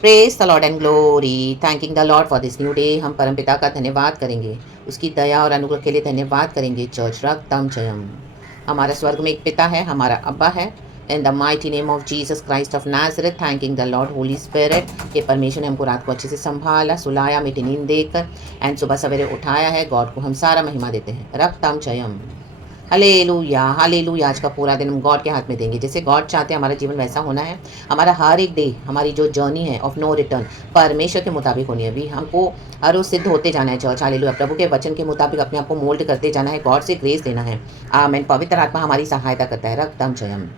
Praise the Lord and glory. Thanking the Lord for this new day. हम परमपिता का धन्यवाद करेंगे, उसकी दया और अनुग्रह के लिए धन्यवाद करेंगे। चर्च रक्तम जयम। हमारा स्वर्ग में एक पिता है, हमारा अब्बा है। इन the mighty name of Jesus Christ of Nazareth, thanking the Lord Holi spirit कि परमेश्वर ने हमको रात को अच्छे से संभाला, सुलाया, मीठी नींद देकर एंड सुबह सवेरे उठाया है। गॉड को हम सारा महिमा देते हैं। रक्तम जयम। Hallelujah hallelujah. आज का पूरा दिन हम गॉड के हाथ में देंगे। जैसे गॉड चाहते हैं हमारा जीवन वैसा होना है। हमारा हर एक डे, हमारी जो जर्नी है ऑफ नो रिटर्न, परमेश्वर के मुताबिक होनी है। अभी हमको हर रोज सिद्ध होते जाना है। Church hallelujah. प्रभु के वचन के मुताबिक अपने आप को मोल्ड करते जाना है। गॉड से ग्रेस लेना है। आमीन। पवित्र आत्मा हमारी सहायता करता है। रक्तम जयम।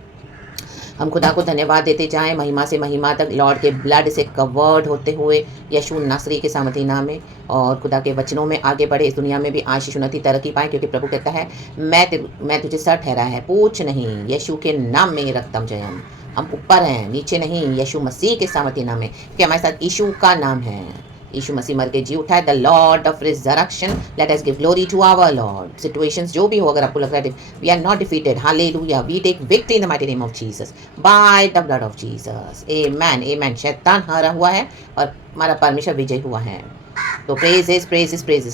हम खुदा को धन्यवाद देते जाएं, महिमा से महिमा तक लॉर्ड के ब्लड से कवर्ड होते हुए यशु नासरी के सामर्थी नाम में, और खुदा के वचनों में आगे बढ़े। इस दुनिया में भी आशीष उन्नति तरक्की पाए, क्योंकि प्रभु कहता है मैं तुझे सर ठहरा है, पूछ नहीं। यशु के नाम में रक्तम जयम। हम ऊपर हैं, नीचे नहीं। यशु मसीह के सामर्थी नाम में, क्योंकि हमारे साथ यीशु का नाम है। यीशु मसीह मर के जी उठा है। The Lord of resurrection, let us give glory to our Lord. Situations जो भी हो, अगर आपको लग रहा है we are not defeated, hallelujah, we take victory in the mighty name of Jesus by the blood of Jesus. Amen amen. शैतान हारा हुआ है और हमारा परमेश्वर विजय हुआ है। तो praises,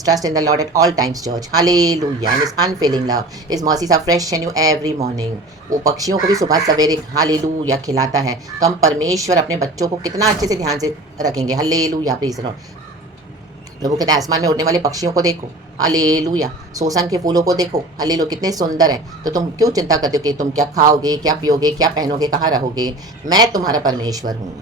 trust in the Lord at all times, church. Hallelujah. And his unfailing love, his mercies are fresh and new every morning. वो पक्षियों को भी सुबह सवेरे हालेलुया खिलाता है। तो हम परमेश्वर अपने बच्चों को कितना अच्छे से ध्यान से रखेंगे। Hallelujah, praise the Lord. प्रभु कहते हैं आसमान में उड़ने वाले पक्षियों को देखो, हालेलुया। सोसन के फूलों को देखो, हालेलुया, कितने सुंदर हैं। तो तुम क्यों चिंता करते हो कि तुम क्या खाओगे, क्या पियोगे, क्या पहनोगे, कहाँ रहोगे। मैं तुम्हारा परमेश्वर हूँ,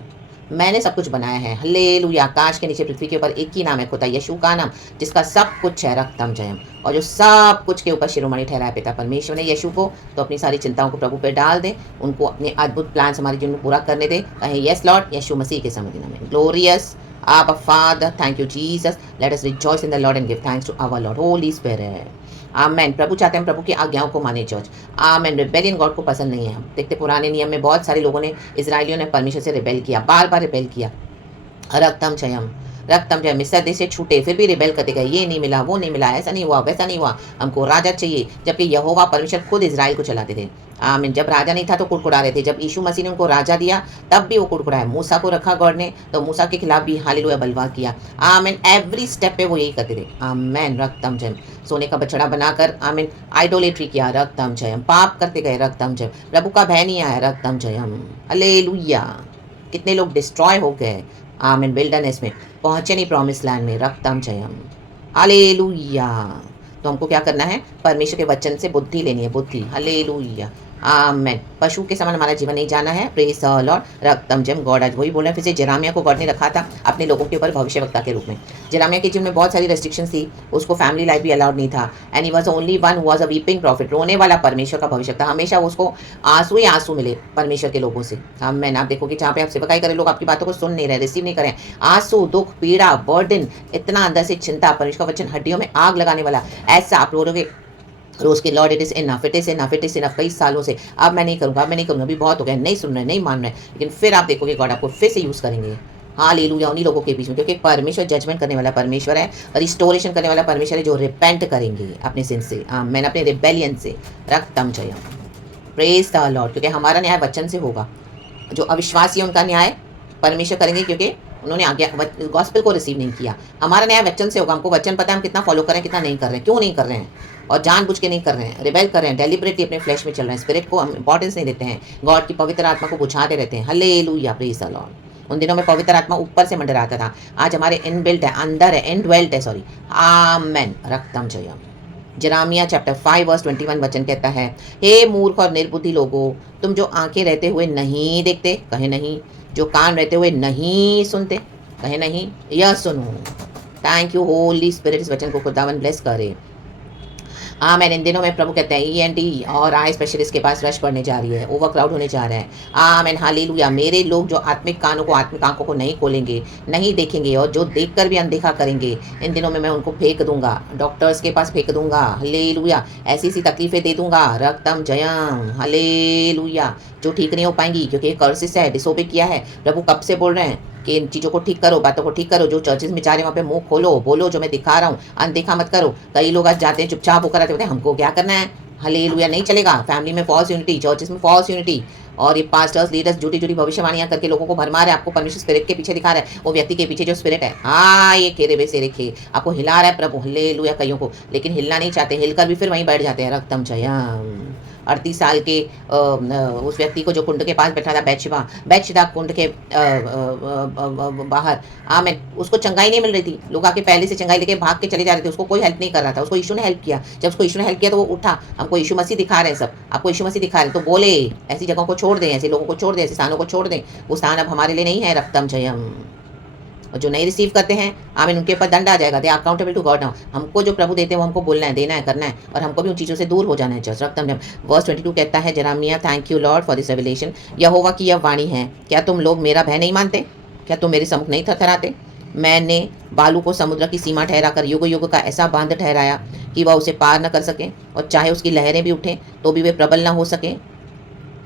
मैंने सब कुछ बनाया है। हल्लेलुया। आकाश के नीचे पृथ्वी के ऊपर एक ही नाम है, खुदा यीशु का नाम, जिसका सब कुछ है रक्तम जयम। और जो सब कुछ के ऊपर शिरोमणि ठहरा है पिता परमेश्वर ने यीशु को। तो अपनी सारी चिंताओं को प्रभु पे डाल दे, उनको अपने अद्भुत प्लान हमारे जीवन में पूरा करने दे। कहें यस लॉर्ड, यीशु मसीह के समझ नाम में। Glorious Abba Father, thank you Jesus. Let us rejoice in the Lord and give thanks to our Lord Holy Spirit. आमेन। प्रभु चाहते हैं प्रभु की आज्ञाओं को माने चर्च। आमेन। रिबेलियन गॉड को पसंद नहीं है। हम देखते पुराने नियम में बहुत सारे लोगों ने, इजराइलियों ने परमेश्वर से रिबेल किया, बार बार रिबेल किया। रक्तम जयम रक्तम जयम। मिस्र देश से छूटे फिर भी रिबेल करते गए, ये नहीं मिला, वो नहीं मिला, ऐसा नहीं हुआ, वैसा नहीं हुआ, हमको राजा चाहिए। जबकि यहोवा परमेश्वर खुद इजराइल को चलाते थे। आमीन। जब राजा नहीं था तो कुड़कुड़ा रहे थे, जब यीशु मसीह ने उनको राजा दिया तब भी वो कुड़कुड़ाए। मूसा को रखा गॉड ने, तो मूसा के खिलाफ भी हालेलुया बलवा किया। आमीन। एवरी स्टेप पे वो यही करते थे। आमीन। रक्तम जयम। सोने का बछड़ा बनाकर आमीन आइडोलेट्री किया, रक्तम जयम। पाप करते गए, रक्तम जयम। प्रभु का भय नहीं आया, रक्तम जयम। हालेलुया। कितने लोग डिस्ट्रॉय हो गए आमीन विल्डरनेस में, पहुंचे नहीं प्रॉमिस लैंड में, रक्तम जयम। हालेलुया। तो हमको क्या करना है, परमेश्वर के वचन से बुद्धि लेनी है, बुद्धि। हालेलुया। आमेन। पशु के समान हमारा जीवन नहीं जाना है। Praise the Lord. रक्तम जयम। गॉड आज वही बोल रहे हैं। फिर से जेरेमिया को गॉड ने रखा था अपने लोगों के ऊपर भविष्यवक्ता के रूप में। जेरेमिया के जीवन में बहुत सारी रेस्ट्रिक्शंस थी, उसको फैमिली लाइफ भी अलाउड नहीं था। And he was only one who was a weeping profit, रोने वाला परमेश्वर का भविष्यवक्ता। हमेशा उसको आंसू ही आंसू मिले परमेश्वर के लोगों से। आमेन। आप देखोगे जहाँ पे आप सेवकाई करें, लोग आपकी बातों को सुन नहीं रहे, रिसीव नहीं करें, आंसू, दुख, पीड़ा, बर्डन, इतना अंदर से चिंता, परमेश्वर का वचन हड्डियों में आग लगाने वाला, ऐसा आप लोगोगे रोज के Lord it is enough, it is enough, it is enough. कई सालों से अब मैं नहीं करूँगा, अब मैं नहीं करूँगा, अभी बहुत हो गया, नहीं सुन रहे, नहीं मान रहे। लेकिन फिर आप देखोगे गॉड आपको फिर से यूज़ करेंगे। हालेलुया। उन्हीं लोगों के बीच में, क्योंकि परमेश्वर जजमेंट करने वाला परमेश्वर है, रिस्टोरेशन करने वाला परमेश्वर है, जो रिपेंट करेंगे अपने सिन से, मैंने अपने रिबेलियन से। रक्तम जयम। Praise the Lord. क्योंकि हमारा न्याय वचन से होगा। जो अविश्वासी है उनका न्याय परमेश्वर करेंगे, क्योंकि उन्होंने आज्ञा गॉस्पेल को रिसीव नहीं किया। हमारा न्याय वचन से होगा। हमको वचन पता है हम कितना फॉलो कर रहे हैं, कितना नहीं कर रहे हैं, क्यों नहीं कर रहे हैं, और जानबूझ के नहीं कर रहे हैं, रिबेल कर रहे हैं, डेलिबरेटली अपने फ्लैश में चल रहे हैं, स्पिरिट को हम इंपॉर्टेंस नहीं देते हैं, गॉड की पवित्र आत्मा को बुझाते रहते हैं। हालेलुया। Praise the Lord. उन दिनों में पवित्र आत्मा ऊपर से मंडराता था, आज हमारे इनबिल्ट है, अंदर है, इनड्वेल्ट है, सॉरी। आमेन। रक्तम जयम। जेरेमिया चैप्टर 5 वर्स 21 वचन कहता है, हे मूर्ख और निर्बुद्धि लोगों, तुम जो आंखें रहते हुए नहीं देखते, कहे नहीं, जो कान रहते हुए नहीं सुनते, कहे नहीं, यह सुनो। Thank you Holy spirit. इस वचन को खुदावन ब्लेस करे। आमेन। इन दिनों में प्रभु कहते हैं ENT और आई स्पेशलिस्ट के पास रश पड़ने जा रही है, ओवर क्राउड होने जा रहा है। आमेन। हालेलुया। मेरे लोग जो आत्मिक कानों को, आत्मिक आंखों को नहीं खोलेंगे, नहीं देखेंगे, और जो देखकर भी अनदेखा करेंगे, इन दिनों में मैं उनको फेंक दूंगा, डॉक्टर्स के पास फेंक दूंगा। हालेलुया। ऐसी सी तकलीफें दे दूंगा। रक्तम जयम। हालेलुया। जो ठीक नहीं हो पाएंगी, क्योंकि कर्सिस है, डिसोबे किया है। प्रभु कब से बोल रहे हैं कि इन चीज़ों को ठीक करो, बातों को ठीक करो। जो चर्चेज में जा रहे हैं वहाँ पे मुंह खोलो, बोलो जो मैं दिखा रहा हूँ, अनदेखा मत करो। कई लोग आज जाते हैं चुपचाप होकर आते हैं, हमको क्या करना है, हालेलुया, नहीं चलेगा। फैमिली में फॉल्स यूनिटी, चर्चेस में फॉल्स यूनिटी, और ये पास्टर्स लीडर्स झूठी-झूठी भविष्यवाणियाँ करके लोगों को भरमा रहे हैं, आपको परमेश्वर स्पिरिट के पीछे दिखा रहा है। वो व्यक्ति के पीछे जो स्पिरिट है, ये खेरे बेसेरे खे, आपको हिला रहा है प्रभु, हालेलुया कईयों को, लेकिन हिलना नहीं चाहते, हिलकर भी फिर वहीं बैठ जाते हैं। रक्तम जयम। 38 साल के उस व्यक्ति को जो कुंड के पास बैठा था, बैतशेबा कुंड के बाहर, आमीन, उसको चंगाई नहीं मिल रही थी। लोग आके पहले से चंगाई लेके भाग के चले जा रहे थे, उसको कोई हेल्प नहीं कर रहा था, उसको यीशु ने हेल्प किया। जब उसको यीशु ने हेल्प किया तो वो उठा। हमको यीशु मसीह दिखा रहे हैं, सब आपको यीशु मसीह दिखा रहे हैं, तो बोले ऐसी जगहों को छोड़ दें, ऐसे लोगों को छोड़ दें, ऐसे स्थानों को छोड़ दें। वो स्थान अब हमारे लिए नहीं है। रक्तम जयम। और जो नहीं रिसीव करते हैं, आमीन, उनके ऊपर दंड आ जाएगा। दे अकाउंटेबल टू गॉड नाउ। हमको जो प्रभु देते हैं वो हमको बोलना है, देना है, करना है, और हमको भी उन चीज़ों से दूर हो जाना है। जस्ट रक्तम जयम। वर्स 22 कहता है, Jeremiah, thank you Lord for this revelation. यहोवा की यह वाणी है, क्या तुम लोग मेरा भय नहीं मानते? क्या तुम मेरे सम्मुख नहीं थरथराते? मैंने बालू को समुद्र की सीमा ठहराकर युग युग का ऐसा बांध ठहराया कि वह उसे पार न कर सके, और चाहे उसकी लहरें भी उठें तो भी वे प्रबल न हो सके,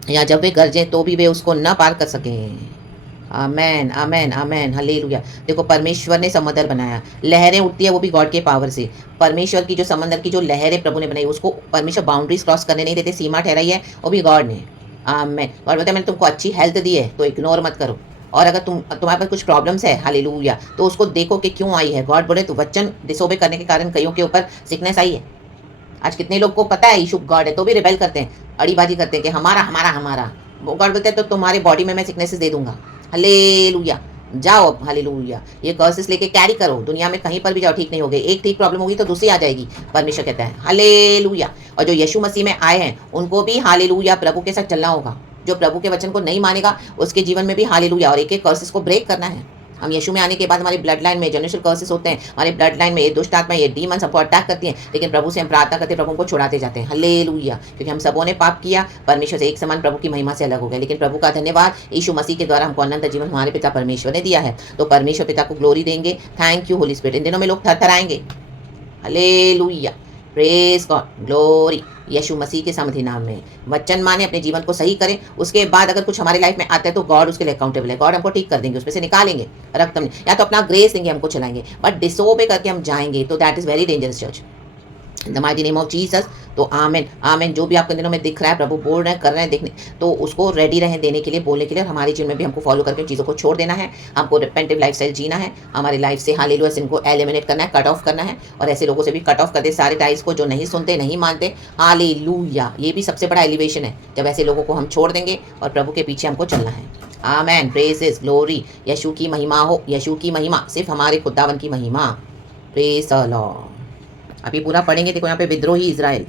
या जब वे गरजें तो भी वे उसको न पार कर सकें। आमेन, आमेन, आमेन, हालेलुया। देखो, परमेश्वर ने समंदर बनाया, लहरें उठती है वो भी गॉड के पावर से। परमेश्वर की जो समंदर की जो लहरें प्रभु ने बनाई, उसको परमेश्वर बाउंड्रीज क्रॉस करने नहीं देते, सीमा ठहराई है वो भी गॉड ने। आमेन। गॉड बोलता है मैंने तुमको अच्छी हेल्थ दी है तो इग्नोर मत करो, और अगर तुम्हारे पास कुछ प्रॉब्लम्स है, हालेलुया, तो उसको देखो कि क्यों आई है। गॉड बोले तो वचन डिसोबे करने के कारण कईयों के ऊपर सिकनेस आई है। आज कितने लोग को पता है यीशु गॉड है तो भी रिबेल करते हैं, अड़ीबाजी करते हैं कि हमारा हमारा हमारा। वो गॉड बोलते हैं तो तुम्हारे बॉडी में मैं सिकनेसेस दे दूंगा। हालेलुया। जाओ अब, हालेलुया, ये कर्सेस लेके कैरी करो, दुनिया में कहीं पर भी जाओ, ठीक नहीं होगे। एक ठीक प्रॉब्लम होगी तो दूसरी आ जाएगी, परमेश्वर कहता है। हालेलुया। और जो यीशु मसीह में आए हैं उनको भी हालेलुया प्रभु के साथ चलना होगा। जो प्रभु के वचन को नहीं मानेगा उसके जीवन में भी हालेलुया, और एक एक कर्सेस को ब्रेक करना है। हम यीशु में आने के बाद हमारी ब्लड लाइन में जनरेशनल कर्सेस होते हैं, हमारी ब्लड लाइन में ये दुष्ट आत्मा, ये डीमंस हमको अटैक करती हैं, लेकिन प्रभु से हम प्रार्थना करते हैं, प्रभु को छुड़ाते जाते हैं। हालेलुया। क्योंकि हम सबों ने पाप किया, परमेश्वर से एक समान प्रभु की महिमा से अलग हो गए, लेकिन प्रभु का धन्यवाद, यीशु मसीह के द्वारा हमको अनंत जीवन हमारे पिता परमेश्वर ने दिया है, तो परमेश्वर पिता को ग्लोरी देंगे। Thank you Holy Spirit. इन दिनों में लोग थरथराएंगे। हालेलुया, प्रेज गॉड, ग्लोरी यीशु मसीह के समधी नाम में। वचन माने, अपने जीवन को सही करें, उसके बाद अगर कुछ हमारी लाइफ में आता है तो गॉड उसके लिए अकाउंटेबल है। गॉड हमको ठीक कर देंगे, उसमें से निकालेंगे, रक्त में, या तो अपना ग्रेस देंगे, हमको चलाएंगे, बट डिसोबे करके हम जाएंगे तो that is very dangerous church. In the mighty name of Jesus. तो आमेन, आमेन। जो भी आपके दिनों में दिख रहा है, प्रभु बोल रहे हैं, कर रहे हैं, देखने, तो उसको रेडी रहें देने के लिए, बोलने के लिए, और हमारे जीवन में भी हमको फॉलो करके चीज़ों को छोड़ देना है। हमको रिपेंटिव लाइफस्टाइल जीना है, हमारी लाइफ से हालेलुया सिन को एलिमिनेट करना है, कट ऑफ करना है, और ऐसे लोगों से भी कट ऑफ कर दे, सारे टाइज को जो नहीं सुनते, नहीं मानते। हालेलुया। ये भी सबसे बड़ा एलिवेशन है, जब ऐसे लोगों को हम छोड़ देंगे और प्रभु के पीछे हमको चलना है। आमेन, प्रेज इज ग्लोरी। यीशु की महिमा हो, यीशु की महिमा, सिर्फ हमारे खुदावन की महिमा। Praise the Lord. अब ये पूरा पढ़ेंगे, देखो यहाँ पे विद्रोही इजराइल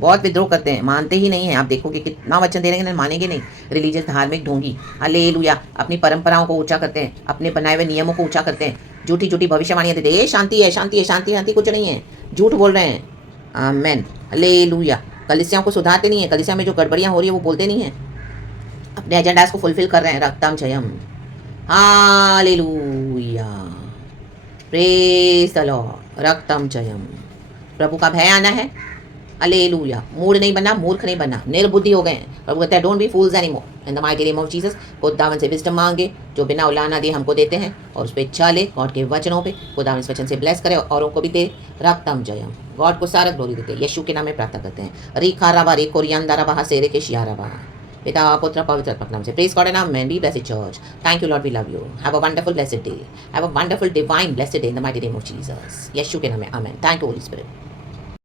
बहुत विद्रोह करते हैं, मानते ही नहीं हैं। आप देखोगे कितना वचन दे रहे हैं, मानेंगे नहीं। रिलीजियस, धार्मिक ढोंगी, हालेलुया, अपनी परंपराओं को ऊंचा करते हैं, अपने बनाए हुए नियमों को ऊंचा करते हैं, झूठी झूठी भविष्यवाणियां देते हैं, ये शांति है, शांति है, शांति, शांति कुछ नहीं है, झूठ बोल रहे हैं। आमेन, हालेलुया। कलीसियाओं को सुधारते नहीं है, कलीसिया में जो गड़बड़ियां हो रही है वो बोलते नहीं है, अपने एजेंडास को फुलफिल कर रहे हैं। रक्तम जयम, हालेलुया, प्रेज द लॉर्ड। रक्तम जयम। प्रभु का भय आना है, हालेलुया। मूड नहीं बना, मूर्ख नहीं बना, निर्बुद्धि हो गए। प्रभु कहता है don't be fools anymore. In the mighty name of Jesus. खुदावन से विजडम मांगे, जो बिना उलाना दिए हमको देते हैं, और उस पर चले, गॉड के वचनों पे। खुदावन इस वचन से ब्लेस करे, औरों को भी दे। रक्तम जयम। गॉड को सारा ग्लोरी देते हैं, यीशु के नाम में प्रार्थना करते हैं। रिखा रबा रे कोरियंदा रबा सेरे के शिया रबा। पिता पुत्र पवित्र आत्मा के नाम से। Praise God and amen. Be blessed church. Thank you Lord, we love you. Have a wonderful blessed day. Have a wonderful divine blessed day in the mighty name of Jesus. यीशु के नाम में amen. Thank you Holy spirit.